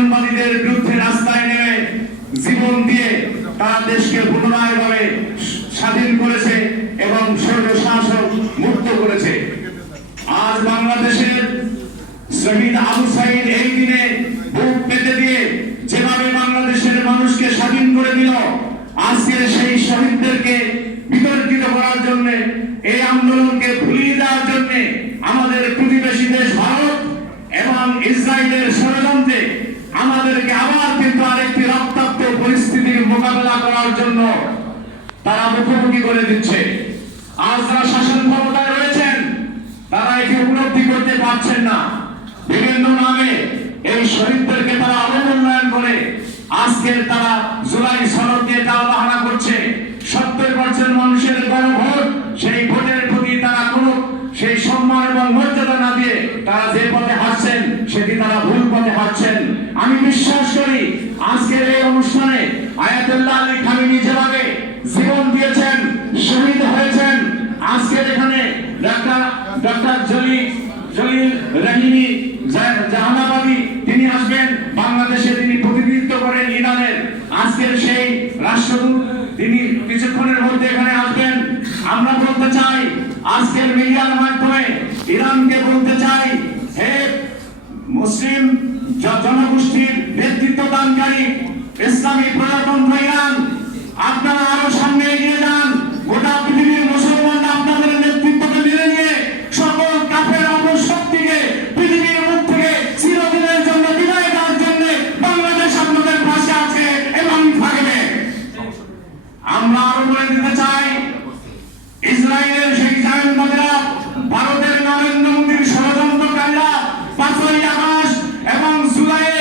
বিভাজনবাদীদের বিরুদ্ধে রাস্তায় নেমে জীবন দিয়ে তারা দেশকে পুনরায়ভাবে স্বাধীন করেছে এবং স্বৈরশাসক মুক্ত করেছে। আজ বাংলাদেশের শহীদ আবু সাইদ এই দিনে বুক পেতে দিয়ে যেভাবে বাংলাদেশের মানুষকে স্বাধীন করে দিল, আজকের সেই শহীদদেরকে বিতর্কিত করার জন্য, এই আন্দোলনকে ভুলিয়ে দেওয়ার জন্য আমাদের প্রতিবেশী দেশ ভারত এবং ইসরায়েলের ষড়যন্ত্রে আমাদেরকে আবার কিন্তু আরেকটি রক্তাক্ত পরিস্থিতির মোকাবেলা করার জন্য তারা মুখোমুখি করে দিচ্ছে। আজ যারা শাসন ক্ষমতায় রয়েছেন তারা এটি উপলব্ধি করতে পারছেন না। বিভিন্ন নামে এই শহীদদেরকে তারা অবমূল্যায়ন করে আজকের তারা জুলাই সনদ দিয়ে টালবাহানা করছে। 70% মানুষের গণভোট, সেই ভোটের প্রতি তারা কোনো সেই সম্মান এবং মর্যাদা না দিয়ে তারা যে পথে হাঁটছেন সেটি তারা ভুল পথে হাঁটছেন। আমি বিশ্বাস করি আজকের এই অনুষ্ঠানে আয়াতুল্লাহ আলী খামেনি যেভাবে জীবন দিয়েছেন, শহীদ হয়েছেন, আজকের এখানে ডক্টর জলিল রহিমি জাহানাবাদী তিনি আসবেন, বাংলাদেশে তিনি প্রতিনিধিত্ব করেন ইরানের। আজকের সেই রাষ্ট্রদূত তিনি কিছুক্ষণের মধ্যে এখানে আসবেন। আমরা বলতে চাই আজকের মিডিয়ার মাধ্যমে ইরানকে বলতে চাই, হে মুসলিম জনগোষ্ঠীর নেতৃত্ব দানকারী ইসলামী প্রজাতন্ত্র ইরান, আপনারা আরো সামনে এগিয়ে যান। গোটা পৃথিবীর মুসলমানরা আপনাদের নেতৃত্বকে মেনে নিয়ে সকল কাফের অপশক্তিকে পৃথিবীর মুখ থেকে চিরদিনের জন্য বিদায় দেওয়ার জন্য বাংলাদেশ আপনাদের পাশে আছে এবং থাকবে। আমরা আরো বলে দিতে চাই, ইসরায়েলের সেই জায়নবাদীরা, ভারতের নরেন্দ্র মোদীর ষড়যন্ত্রকারীরা 5ই আগস্ট এবং জুলাইয়ে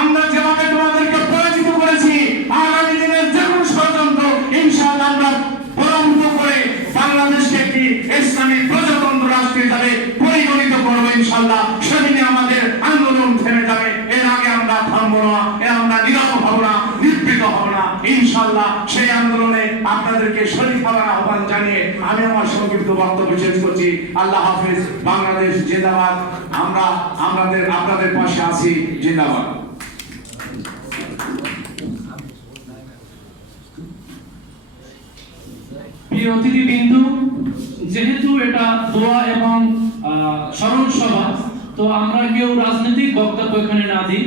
আমরা যেভাবে তোমাদেরকে পরাজিত করেছি, আগামী দিনের যে কোনো ষড়যন্ত্র ইনশাআল্লাহ আমরা পরাভূত করে বাংলাদেশকে একটি ইসলামী প্রজাতন্ত্র রাষ্ট্র হিসাবে পরিগণিত করবো ইনশাআল্লাহ। সেদিনে আমাদের আন্দোলন থেমে যাবে। এর আগে আমরা থামবো না, আমরা নীরব হব না, নিবৃত হব না ইনশাআল্লাহ। সেই আন্দোলনে আপনাদেরকে শরীক হওয়ার আহ্বান জানিয়ে আমি আমার সংক্ষিপ্ত বক্তব্য শেষ করছি। আল্লাহ হাফেজ। বাংলাদেশ জিন্দাবাদ। আমরা আপনাদের পাশে আছি। জিন্দাবাদ। প্রিয় অতিথিবৃন্দু, যেহেতু এটা দোয়া এবং স্মরণ সভা, তো আমরা কেউ রাজনৈতিক বক্তব্য এখানে না দিই।